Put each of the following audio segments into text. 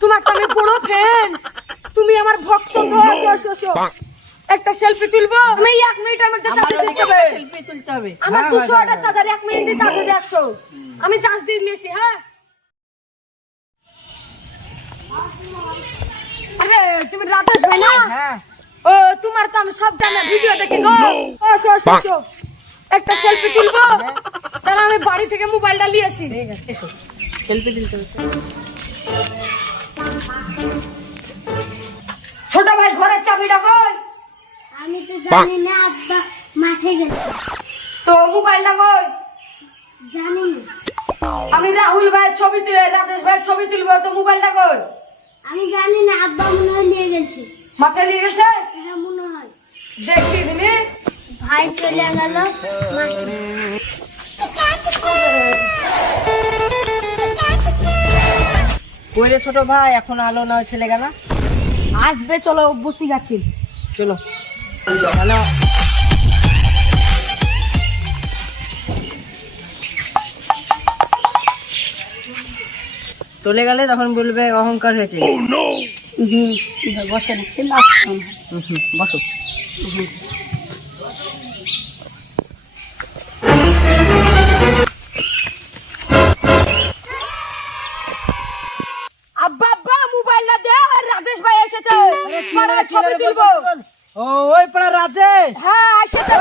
তোমার তো আমি বড় ফ্যান, তুমি আমার ভক্ত তো। আসো একটা সেলফি তুলবো। আমি 1 মিনিটের মধ্যে সেলফি তুলতে হবে। আমার 200 চার্জার 1 মিনিটে চার্জ হয়ে 100। আমি চার্জ দিয়ে নিয়েছি। হ্যাঁ আরে তুমি রাজেশ ভাই না? হ্যাঁ ও তোমার তো আমি সব জানা ভিডিও দেখি গো। আসো একটা সেলফি তুলবো। তাহলে আমি বাড়ি থেকে মোবাইলটা নিয়ে আসি। ঠিক আছে, এসো সেলফি তুলতে হবে। ছোট ভাই ঘরের চাবিটা কই? আমি তো জানি না, আব্বা মাঠে গেছে। তো মোবাইলটা কই? জানি না, আমি রাহুল ভাইয়ের ছবি তুলে রাজেশ ভাইয়ের ছবি তুলবো, তো মোবাইলটা কই? আমি জানি না, আব্বা মনে হয় নিয়ে গেছে। মাঠে নিয়ে গেছে? হ্যাঁ মনে হয়। দেখি দিনি। ভাই চলে গেল মাঠে। কই রে ছোট ভাই, এখন আলো না ছেলে গেল? আসবে, চলো বসি যাচ্ছি। চলো হ্যালো। চলে গেলে তখন বলবে অহংকার হয়েছে। বসেন বসো। আব্বা আব্বা মোবাইলটা দে, আর রাজেশ ভাই এসেছে। মানে ছবি তুলবো। ও ওই পড়া রাজেশ। হ্যাঁ এসেছে।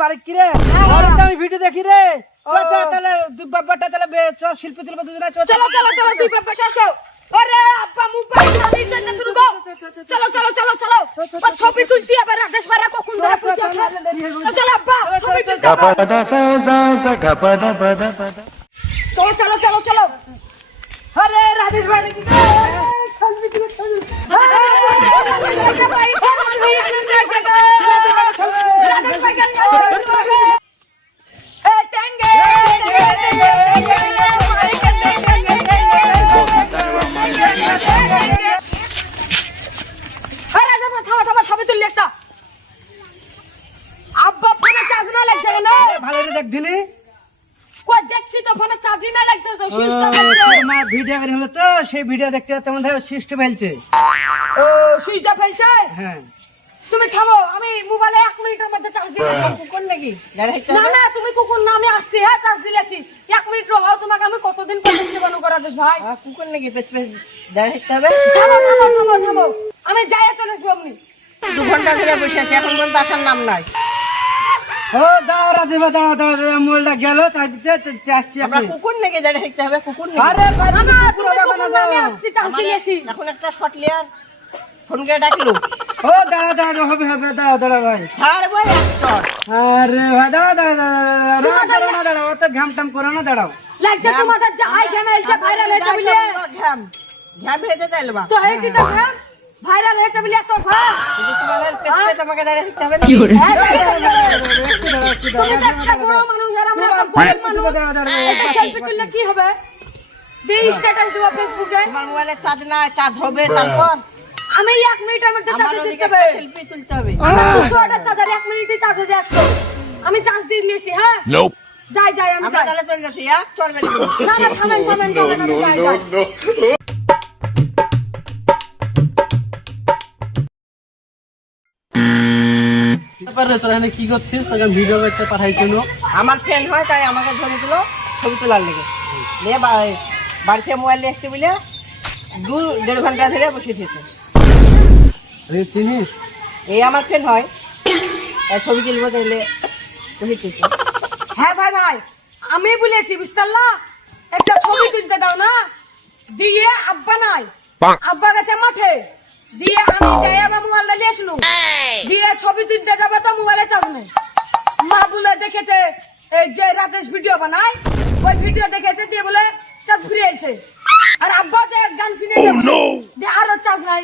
বারিক কিরে ওর তো আমি ভিডিও দেখি রে। চল তাহলে দুই বাবাটা তাহলে চল শিল্পী তুলবো দুজনে। চল চলো তুই বাবা আসো। ওরে আব্বা মোবাইলটা নিয়ে যেতে শুরু করো। চলো ও ছবি তুলতে হবে। রাজেশ ভাই কখন ধরে পুষে আছে। চলো আব্বা ছবি তুলতে হবে। চলো আরে রাজেশ ভাই নাকি? ছবি তুললি একটা। আব্বা ফোনে চার্জ না লাগছে না? ভালো রে দেখ দিলি। কই দেখছি তো ফোনে চার্জ না লাগছে তো, সুইচ অফ তোর আছে। মা ভিডিও করে হলো তো সেই ভিডিও দেখতে তেমন ভাবে সিস্টেম ফেলছে। ও সুইচ অফ ফেলছে। হ্যাঁ তুমি থামো, আমি মোবাইলে 1 মিনিটের মধ্যে চার্জ দিয়ে আসি। কুকুর নাকি? না তুমি কুকুর না, আমি আসছি। হ্যাঁ চার্জ দিয়ে আসি। 1 মিনিট রও, তোমাকে আমি কতদিন পর্যন্ত দেবানো করাছিস ভাই। কুকুর নাকি পেছ দাঁড়াইতে হবে। থামো আমি যাই চলে আসবো। আপনি 2 ঘন্টা ধরে বসে আছি, এখন পর্যন্ত আসার নাম নাই। ও দাও রাজেশ ভাই, দাঁড়া মোবাইলটা গেল চাই দিতে আসছি। আমরা কুকুর নাকি দাঁড়াইতে হবে? কুকুর নাকি? আরে না তুমি কুকুর না, আমি আসছি চার্জ দিয়ে আসি। এখন একটা শট লিয়ার ফোন করে ডাকলো। ও দাঁড়া হবে দাঁড়া ভাই। আরে ভাই শট। আরে ভাই দাঁড়া অত ঘাম টাম করো না, দাঁড়াও। লাগছে তোমাদের যাই ঘেমেলছে ভাইরাল হয়েছে বলে। ঘাম হয়েছে তাইলবা তো হয়েছে তো ঘেম ভাইরাল হয়েছে বলে এত ঘাম। কিন্তু তোমাদের পেছ আমাকে দাঁড়াইতে হবে না। তুমি তো একটা বড় মানুষ আর আমরা তো গরিব মানুষ। একটা সেলফি তুললে কি হবে? দিয়ে স্ট্যাটাস দেব ফেসবুকে। তোমার মোবাইলে চার্জ না, চার্জ হবে তারপর আমি 1 মিনিটের মধ্যে চার্জ দিতে হবে। সেলফি তুলতে হবে। 200 চার্জার 1 মিনিটে চার্জ হয়ে 100। আমি চার্জ দিয়ে নিয়েছি। হ্যাঁ যাই আমি আমরা যাই। তাহলে চলে যাচ্ছি। চলবে না থামেন আমি যাই। কি করছিস? তোকে ভিডিও করতে পাঠাইছিল। আমার ফ্রেন্ড হয় তাই আমাকে ধরে দিল ছবি তোলার লেগে। নিয়ে বাড়িতে মোবাইল নিয়ে এসছে বলে 2-1.5 ঘন্টা ধরে বসে থেকেছে। চিনিস? এই আমার ফ্রেন্ড হয়, ছবি তুলবো তাইলে বসে থেকে। হ্যাঁ ভাই আমি বলেছি বুঝতাল্লা, একটা ছবি তুলতে দাও না। দিয়ে আব্বা নাই, আব্বা গেছে মাঠে। দিয়ে আমি যাই আবার মোবাইলটা নিয়ে আসলুম। দিয়ে ছবি তুলতে যাবো তো মোবাইলে চার্জ নেই। মা বলে দেখেছে এই যে রাজেশ ভিডিও বানায়, ওই ভিডিও দেখেছে দিয়ে বলে চার্জ ঘুরে আইছে। আর আব্বা যে গান শুনে যাবে দিয়ে আরো চার্জ নাই,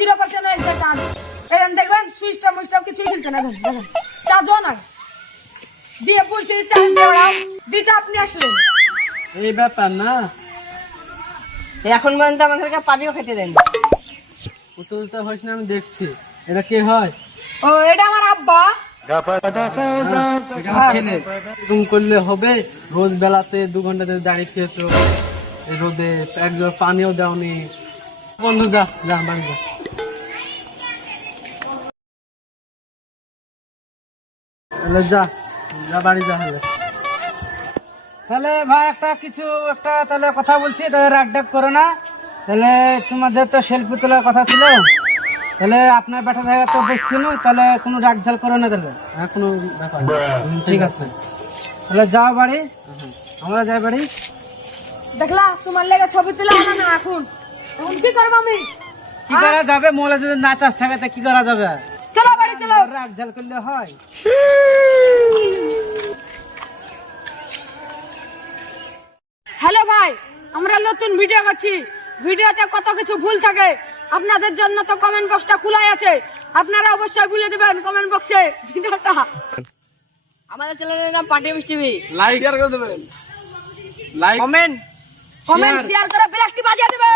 0% হয়েছে চার্জ। এখন দেখবেন সুইচ অফ কিছুই চলছে না। দেখেন চার্জও নাই। দিয়ে বলছি চার্জ দেওয়া দিতে আপনি আসলেন। এই ব্যাপার না, এখন পর্যন্ত আমাদেরকে পানিও খেতে দেন। উত্তরটা হয়েছে না, আমি দেখছি। এটা কে হয়? ও এটা আমার আব্বা। এটা আমার ছেলে। এরকম করলে হবে? রোজ বেলাতে 2 ঘন্টা ধরে দাঁড়িয়ে খেয়েছো, এই রোদে একজন পানিও দাওনি। বন্ধু যা যা বাড়ি যা। তাহলে যা যা বাড়ি যা হলে। তাহলে ভাই একটা তাহলে কথা বলছি, তাহলে রাগ ডাক করো না। তাহলে তোমাদের তো সেলফি তোলার কথা ছিল, তাহলে আপনার বেটা ভাইয়া তো দেখছিল, তাহলে কোনো রাগ ঝাল করো না তাহলে। আর কোনো ব্যাপার না। ঠিক আছে, তাহলে যাও বাড়ি, আমরা যাই বাড়ি। দেখলা তোমার লেগে ছবি তুলে আনা না এখন কি করবো আমি? কি করা যাবে, মোলে যদি না চাষ থাকে তা কি করা যাবে? চলো বাড়ি চলো। রাগ ঝাল করলে হয়? হ্যালো ভাই, আমরা নতুন ভিডিও করছি। ভিডিওতে কত কিছু ভুল থাকে, আপনাদের জন্য তো কমেন্ট বক্সটা খোলাই আছে, আপনারা অবশ্যই বলে দেবেন কমেন্ট বক্সে ভিডিওটা। আমাদের চ্যানেলের নাম পার্টি মিষ্টি টিভি। লাইক শেয়ার করে দেবেন, লাইক কমেন্ট কমেন্ট শেয়ার করে বেল আইকনটি বাজিয়ে দেবেন।